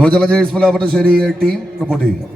യുവജന ജേഴ്സ് Pulapattassery team report ചെയ്യുക.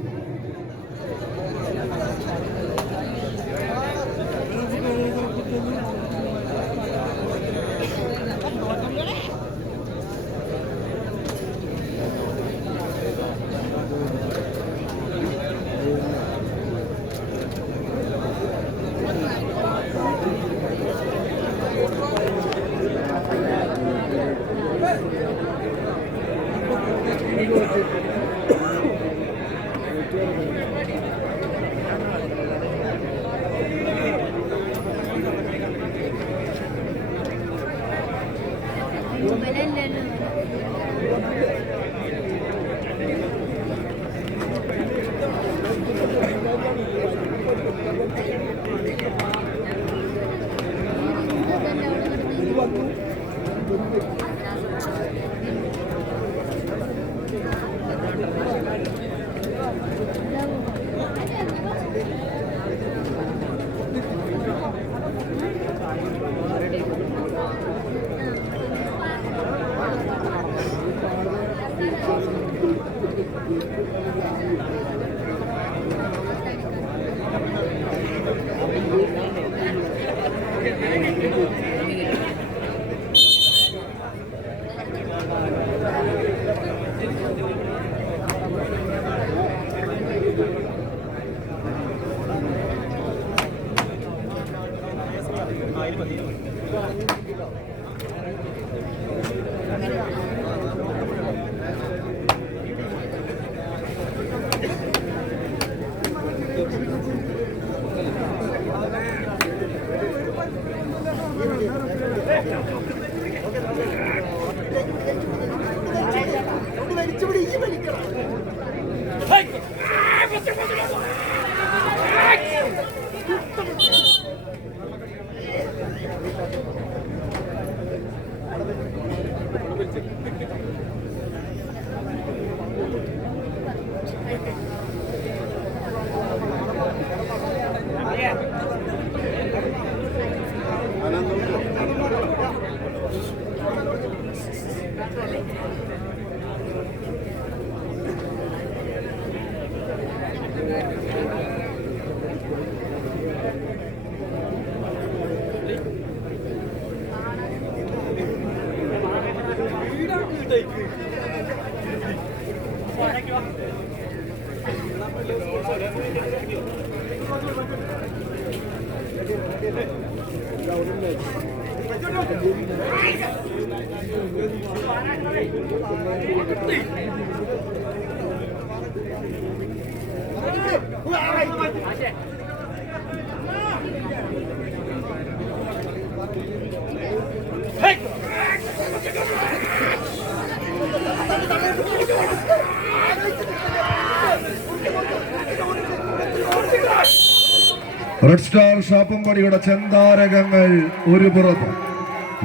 Red star ഷാപ്പുംപടിയുടെ ചെന്താരകങ്ങൾ ഒരു പുറത്ത്,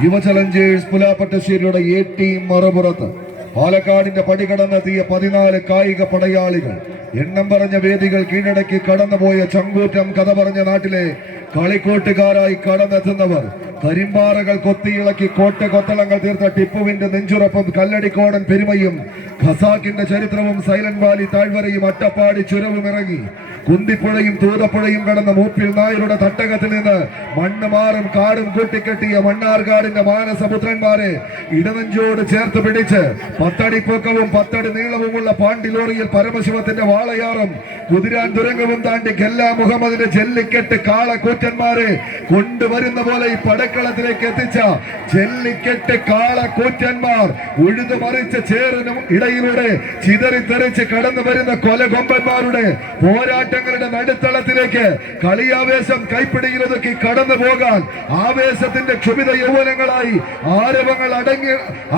യുവ ചലഞ്ചേഴ്സ് പുലാപ്പറ്റശ്ശേരിയുടെ എ ടീം മറുപുറത്ത്. പാലക്കാടിന്റെ പടികടന്നെത്തിയ 14 കായിക പടയാളികൾ, എണ്ണം പറഞ്ഞ വേദികൾ കീഴടക്കി കടന്നുപോയ ചങ്കൂറ്റം കഥ പറഞ്ഞ നാട്ടിലെ കളിക്കോട്ടുകാരായി കടന്നെത്തുന്നവർ, കരിമ്പാറകൾ കൊത്തിയിളക്കി കോട്ട കൊത്തളങ്ങൾ തീർത്ത ടിപ്പുവിന്റെ നെഞ്ചുറപ്പും കല്ലടിക്കോടൻ പെരുമയും ഖസാക്കിന്റെ ചരിത്രവും സൈലന്റ് വാലി താഴ്വരയും അട്ടപ്പാടി ചുരവും ഇറങ്ങി കുന്തിപ്പുഴയും തൂതപ്പുഴയും കടന്ന മൂപ്പിൽ നായരുടെ തട്ടകത്തിൽ നിന്ന് മണ്ണ് മാറും കാടും കൂട്ടിക്കെട്ടിയ മണ്ണാർക്കാടിന്റെ മാനസപുത്രന്മാരെ ഇടനെഞ്ചോട് ചേർത്ത് പിടിച്ച് 10 അടി പൊക്കവും 10 അടി നീളവുമുള്ള പാണ്ടിലോറിയിൽ പരമശിവത്തിന്റെ വാളയാറും കുതിരാൻ തുരങ്കവും താണ്ടി ഗെല്ല മുഹമ്മദിന്റെ ജല്ലിക്കെട്ട് കാളക്കൂറ്റന്മാരെ കൊണ്ടുവരുന്ന പോലെ ഈ പടക്കളത്തിലേക്ക് എത്തിച്ച ജല്ലിക്കെട്ട് കാളക്കൂറ്റന്മാർ ഉഴുതു മറിച്ച ചേറിനും ഇടയിലൂടെ ചിതറിത്തെറിച്ച് കടന്നു വരുന്ന കൊലകൊമ്പന്മാരുടെ പോരാട്ടങ്ങളുടെ നടുത്തളത്തിലേക്ക് കളിയാവേശം കൈപ്പിടിയിലൊതുക്കി കടന്നു പോകാൻ ആവേശത്തിന്റെ ക്ഷുഭിത യൗവനങ്ങളായി ആരവങ്ങൾ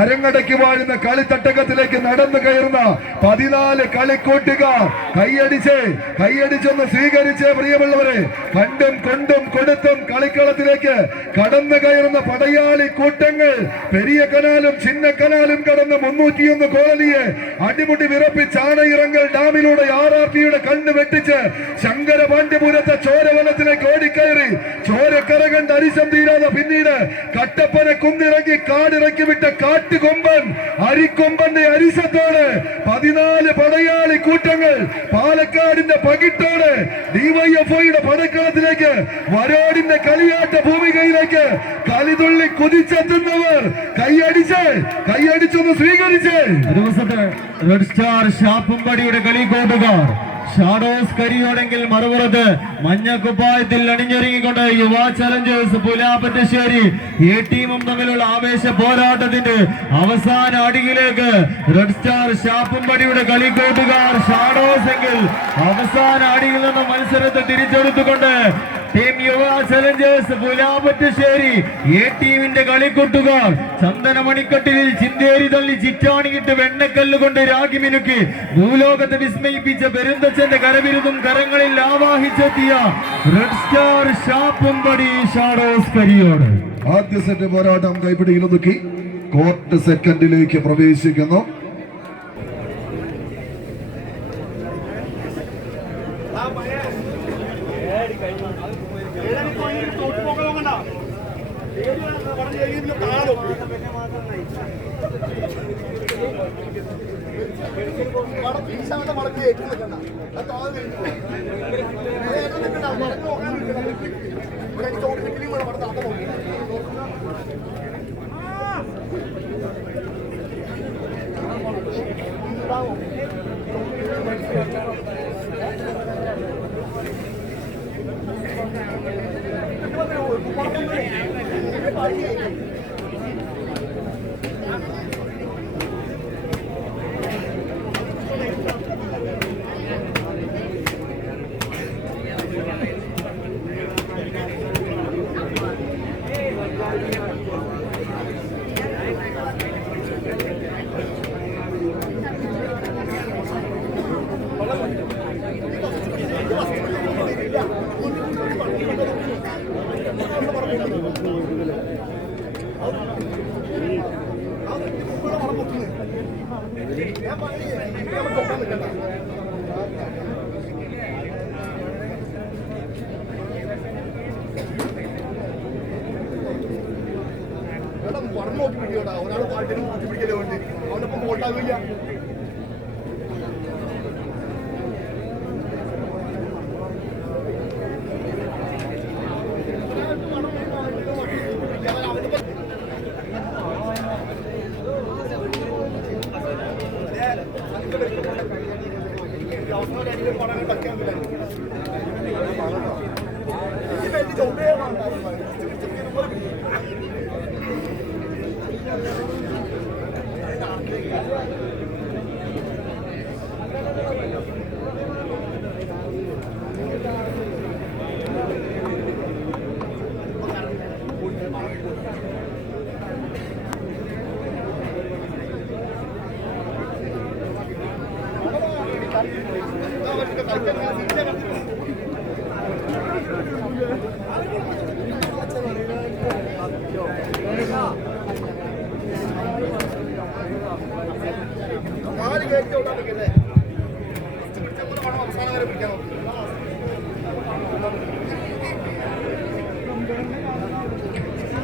അരങ്ങടക്കി വാഴുന്ന കളിത്തട്ടകത്തിലേക്ക് നടന്നു കയറുന്ന 14 കളിക്കൂട്ടുകാർ കൈയടിച്ചൊന്ന് സ്വീകരിച്ച് പ്രിയമുള്ളവരെ, കണ്ടും കൊണ്ടും കൊടുത്തും കളിക്കളത്തിലേക്ക് കടന്നു കയറുന്ന പടയാളി കൂട്ടങ്ങൾ പെരിയ കനാലും ചിന്ന കനാലും കടന്ന് 301 കോളനിയെ അടിമുടി വിറപ്പിച്ച് ആണയിറങ്ങൽ ഡാമിലൂടെ RRPയുടെ കണ്ണ് വെട്ടിച്ച് ശങ്കരപാണ്ഡ്യപുരത്തെ ചോരവനത്തിലേക്ക് ഓടിക്കയറി ചോരക്കര കണ്ട് അരിശം തീരാതെ പിന്നീട് കട്ടപ്പന കുന്നിറങ്ങി കാടിറക്കി വിട്ട കാട്ടുകൊമ്പൻ അരിക്കൊമ്പന്റെ അരിശത്തോട് 14 പടയാളി കൂട്ടങ്ങൾ പാലക്കാടിന്റെ പകിട്ടോട് ഡിവൈഎഫ്ഐയുടെ പടക്കളത്തിലേക്ക് വരോടിന്റെ കളിയാട്ട ഭൂമികയിലേക്ക് കളിതുള്ളി കുതിച്ചെത്തുന്നവർ കൈയടിച്ചൊന്ന് സ്വീകരിച്ച് ദിവസത്തെ റെഡ് സ്റ്റാർ ഷാപ്പുംപടിയുടെ കളി കൂട്ടുകാർ ഷാഡോസ് കരിയോടെങ്കിൽ മറുപുറത്ത് മഞ്ഞക്കുപ്പായത്തിൽ അണിഞ്ഞൊരുങ്ങിക്കൊണ്ട് യുവ ചലഞ്ചേഴ്സ് പുലാപ്പറ്റശ്ശേരി ഈ ടീമും തമ്മിലുള്ള ആവേശ പോരാട്ടത്തിന്റെ അവസാന അടിയിലേക്ക് റെഡ് സ്റ്റാർ ഷാപ്പുംപടിയുടെ കളി കൂട്ടുകാർ ഷാഡോസ് എങ്കിൽ അവസാന അടിയിൽ നിന്ന് മത്സരത്തെ തിരിച്ചെടുത്തുകൊണ്ട് ടീം യുവ ചലഞ്ചേഴ്സ് പുലാപ്പറ്റശ്ശേരി ഈ ടീമിന്റെ കളിക്കൂട്ടുകാർ ചന്ദനമണിക്കട്ടിലിൽ ചിന്തേരി തള്ളി ചിറ്റാണിയിട്ട് വെണ്ണക്കല്ല് കൊണ്ട് രാഗി മിനുക്കി ഭൂലോകത്തെ വിസ്മയിപ്പിച്ച പെരുന്തച്ഛന്റെ കരവിരുതും കരങ്ങളിൽ ആവാഹിച്ചെത്തിയ റെഡ് സ്റ്റാർ ഷാപ്പുംപടി ഷാഡോസ് കരിയോട് ആദ്യ സെറ്റ് പോരാട്ടം കൈപ്പിടിയിൽ ഒതുക്കി കോർട്ട് സെക്കൻഡിലേക്ക് പ്രവേശിക്കുന്നു. ഒരാൾ പാട്ടിനും കൂട്ടിപ്പിടിക്കലേ വേണ്ടി അവനൊപ്പം വോട്ടാകില്ല.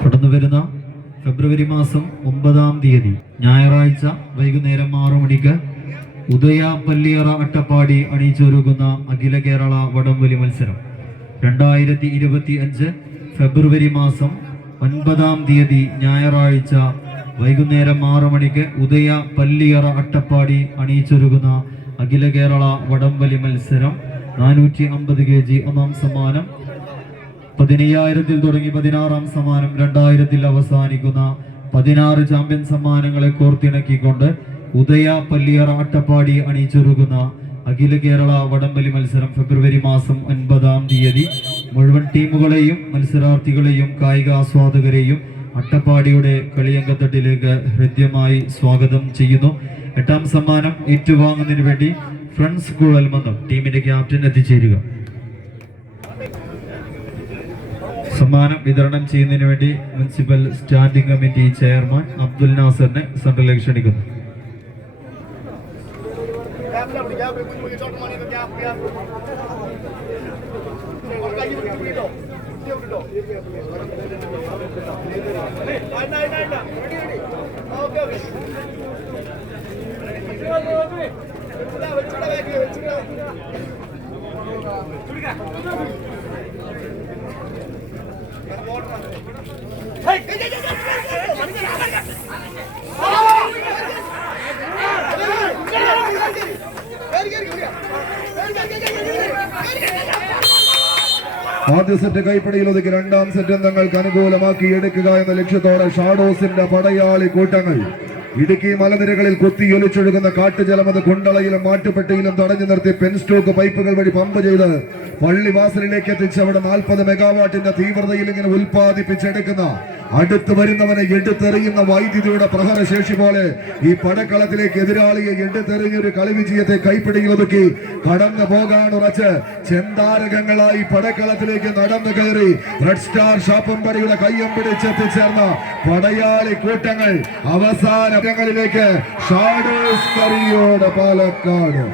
കടന്നുവരുന്ന ഫെബ്രുവരി മാസം 9-ാം തീയതി ഞായറാഴ്ച വൈകുന്നേരം 6 മണിക്ക് ഉദയ പല്ലിയറ അട്ടപ്പാടി അണിയിച്ചൊരുക്കുന്ന അഖില കേരള വടംവലി മത്സരം 2025 ഫെബ്രുവരി മാസം 9-ാം തീയതി ഞായറാഴ്ച വൈകുന്നേരം 6 മണിക്ക് ഉദയ പല്ലിയറ അട്ടപ്പാടി അണിയിച്ചൊരുക്കുന്ന അഖില കേരള വടംവലി മത്സരം 450 kg ഒന്നാം സമ്മാനം, 15,000-ൽ തുടങ്ങി 16-ാം സമ്മാനം, 2,000-ൽ അവസാനിക്കുന്ന 16 ചാമ്പ്യൻ സമ്മാനങ്ങളെ കോർത്തിണക്കിക്കൊണ്ട് ഉദയ പല്ലിയറ അട്ടപ്പാടി അണിയിച്ചൊരുക്കുന്ന അഖില കേരള വടംവലി മത്സരം ഫെബ്രുവരി മാസം 9-ാം തീയതി മുഴുവൻ ടീമുകളെയും മത്സരാർത്ഥികളെയും കായിക ആസ്വാദകരെയും അട്ടപ്പാടിയുടെ കളിയങ്കത്തട്ടിലേക്ക് ഹൃദ്യമായി സ്വാഗതം ചെയ്യുന്നു. 8-ാം സമ്മാനം ഏറ്റുവാങ്ങുന്നതിന് വേണ്ടി ഫ്രണ്ട്സ് കുഴൽമന്നം ടീമിന്റെ ക്യാപ്റ്റൻ എത്തിച്ചേരുക. സമ്മാനം വിതരണം ചെയ്യുന്നതിന് വേണ്ടി municipal standing committee chairman Abdul നാസറിനെ സെൻട്രലിലേക്ക് ക്ഷണിക്കുന്നു. ആദ്യ സെറ്റ് കൈപ്പിടിയിൽ ഒതുക്കി രണ്ടാം സെറ്റ് തങ്ങൾക്ക് അനുകൂലമാക്കി എടുക്കുക എന്ന ലക്ഷ്യത്തോടെ ഷാഡോസിന്റെ പടയാളി കൂട്ടങ്ങൾ ഇടുക്കി മലനിരകളിൽ കുത്തിയൊലിച്ചൊഴുകുന്ന കാട്ടുജലം അത് കുണ്ടളയിലും മാട്ടുപ്പെട്ടിയിലും തടഞ്ഞു നിർത്തി പെൻസ്റ്റോക്ക് പൈപ്പുകൾ വഴി പമ്പ് ചെയ്ത് പള്ളിവാസലിലേക്ക് എത്തിച്ച് അവിടെ 40 മെഗാവാട്ടിന്റെ തീവ്രതയിൽ ഇങ്ങനെ ഉൽപ്പാദിപ്പിച്ചെടുക്കുന്ന അടുത്ത് വരുന്നവനെ എടുത്തെറിയുന്ന വൈദ്യുതിയുടെ പ്രഹരശേഷി പോലെ ഈ പടക്കളത്തിലേക്ക് എതിരാളിയെ എടുത്തെറിഞ്ഞൊരു കളി വിജയത്തെ കൈപ്പിടിയിൽ ഒതുക്കി കടന്നു പോകാൻ ഉറച്ച് ചെന്താരകങ്ങളായി പടക്കളത്തിലേക്ക് നടന്നു കയറി റെഡ് സ്റ്റാർ ഷാപ്പമ്പടിയുടെ കയ്യം പിടിച്ചെത്തിച്ചേർന്ന പടയാളി കൂട്ടങ്ങൾ അവസാനങ്ങളിലേക്ക് ഷാഡോസ് കറിയോട് പാലക്കാട്.